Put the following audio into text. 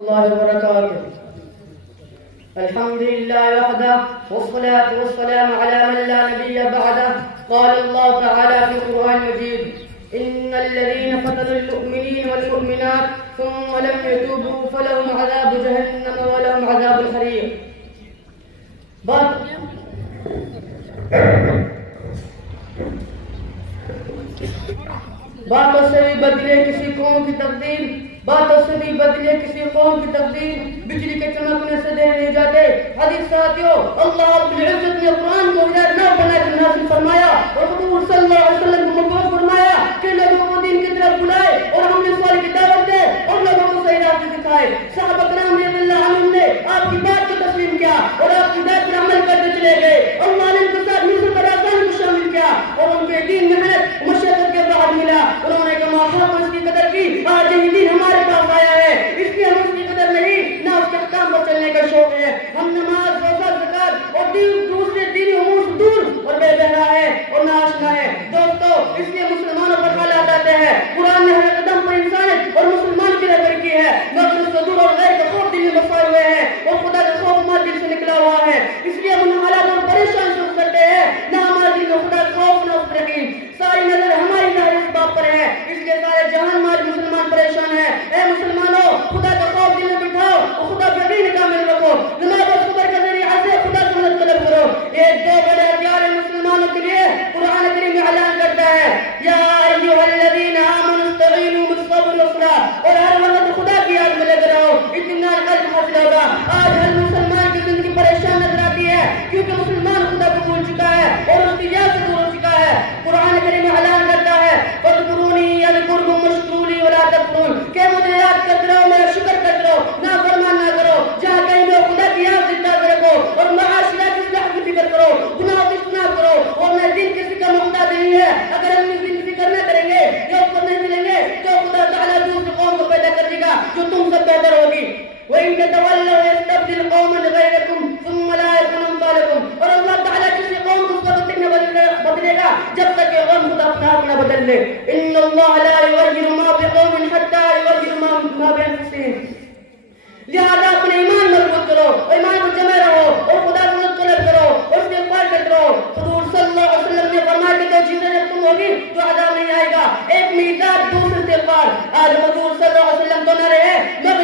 الله وبركاته. الحمد لله وحده والصلاة والسلام على من لا نبي بعده. قال الله تعالى في القرآن المجيد: إن الذين فتنوا المؤمنين والمؤمنات ثم لم يتوبوا فلهم عذاب جهنم ولهم عذاب الحريق. باتوں سے بھی بدلے کسی قوم کی تقدیر، باتوں سے بھی بدلے کسی قوم کی تقدیر، بجلی کے چمکنے سے دے نہیں جاتے. حدیث ساتھیوں، اللہ رب العزت نے قرآن کو ہدایت نہ بنا کے نازل فرمایا اور حضور صلی اللہ علیہ وسلم کو مبعوث فرمایا کہ لوگوں کو دین کی طرف بلائے اور ہم نے سوال کی دعوت دے اور لوگوں کو صحیح راستے دکھائے. صحابہ کرام رضی اللہ عنہم نے آپ کی بات کو تسلیم کیا اور آپ کی بات پر عمل کرتے چلے گئے. اللہ نے ان کے ساتھ مصر پر آسانی کو شامل کیا اور ان کے دین محنت مشقت کے بعد ملا. انہوں نے کہا ہم اس کی قدر کی، آج یہ دین ہمارے پاس آیا ہے، اس لیے ہم اس کی قدر نہیں نہ اس کے احکام پر چلنے کا شوق ہے. ہم نماز، روزہ، زکات اور دوسرے دینی امور سے دور اور بے بہرا ہے اور نہ آشنا ہے. دوستو، اس لیے مسلمانوں پر حالات آتے ہیں. قرآن نے ہر قدم پر انسانیت اور مسلمان کی رہبری کی ہے، مگر اس سے دور اور غیر کا خوف دل میں بسائے ہوئے ہیں اور خدا کا خوف ہمارے دل سے نکلا ہوا ہے. اس لیے ہم ان حالات اور پریشان شروع کرتے ہیں، نہ ہمارے دل میں خدا کا خوف نہ اس پر یقین. ساری نظر ہماری ظاہر اس بات پر ہے، اس لیے سارے جہان میں آج مسلمان پریشان ہے. اے مسلمانوں، خدا کا خوف دل میں بٹھاؤ اور خدا پر یقین کامل رکھو. نماز اور صبر کے ذریعے سے خدا سے مدد طلب کرو. یہ دو بڑے ہتھیار مسلمانوں کے لیے قرآن کریم میں اعلان کرتا ہے: یا ایھا الذین آمنوا استعینوا بالصبر والصلاۃ. اور ہر وقت خدا کی یاد میں لگے رہو، اطمینان قلب حاصل ہوگا. آج ہر مسلمان کی زندگی پریشان نظر آتی ہے کیونکہ مسلمان خدا کو بھول چکا ہے اور اس کی یاد سے دور ہو چکا ہے. قرآن کریم میں اعلان کرتا ہے: فاذکرونی اذکرکم واشکروا لی ولا تکفرون. کہ مجھے یاد کرتے رہو، میرا شکر کرتے رہو، نافرمان نہ کرو. جہاں کہیں بھی خدا کی یاد زندہ رکھو اور معاشرت کی اصلاح کی فکر کرو، گناہوں کی اجتناب کرو. اور نہ دین کسی کا محتاج نہیں ہے. اگر ہم اس دن کی فکر نہ کریں گے یا اس پر نہیں ملیں گے تو خدا تعالیٰ دوسری قوم کو پیدا کر دے گا جو تم سے بہتر ہوگی. وَإِن تَتَوَلَّوْا يَسْتَبْدِلْ قَوْمًا غَيْرَكُمْ ثُمَّ لَا يَكُونُوا أَمْثَالَكُمْ. اور اللہ تعالیٰ کسی قوم کو اس کا وقت نہ بدلے گا جب تک کہ قوم خود اپنا آپ نہ بدل لے. إِنَّ اللَّهَ لَا يُغَيِّرُ مَا بِقَوْمٍ حَتَّى يُغَيِّرُوا مَا بِأَنفُسِهِمْ. لہذا اپنے ایمان مضبوط کرو، ایمان کو جمع رہو اور خدا سے مدد طلب کرو اور استغفار کرتے رہو. حضور صلی اللہ علیہ وسلم نے فرمایا کہ دو چیزیں جب تم ہوگی تو عذاب نہیں آئے گا: ایک میثاق، دوسرے استغفار. آج حضور صلی اللہ علیہ وسلم تو نہ رہے مگر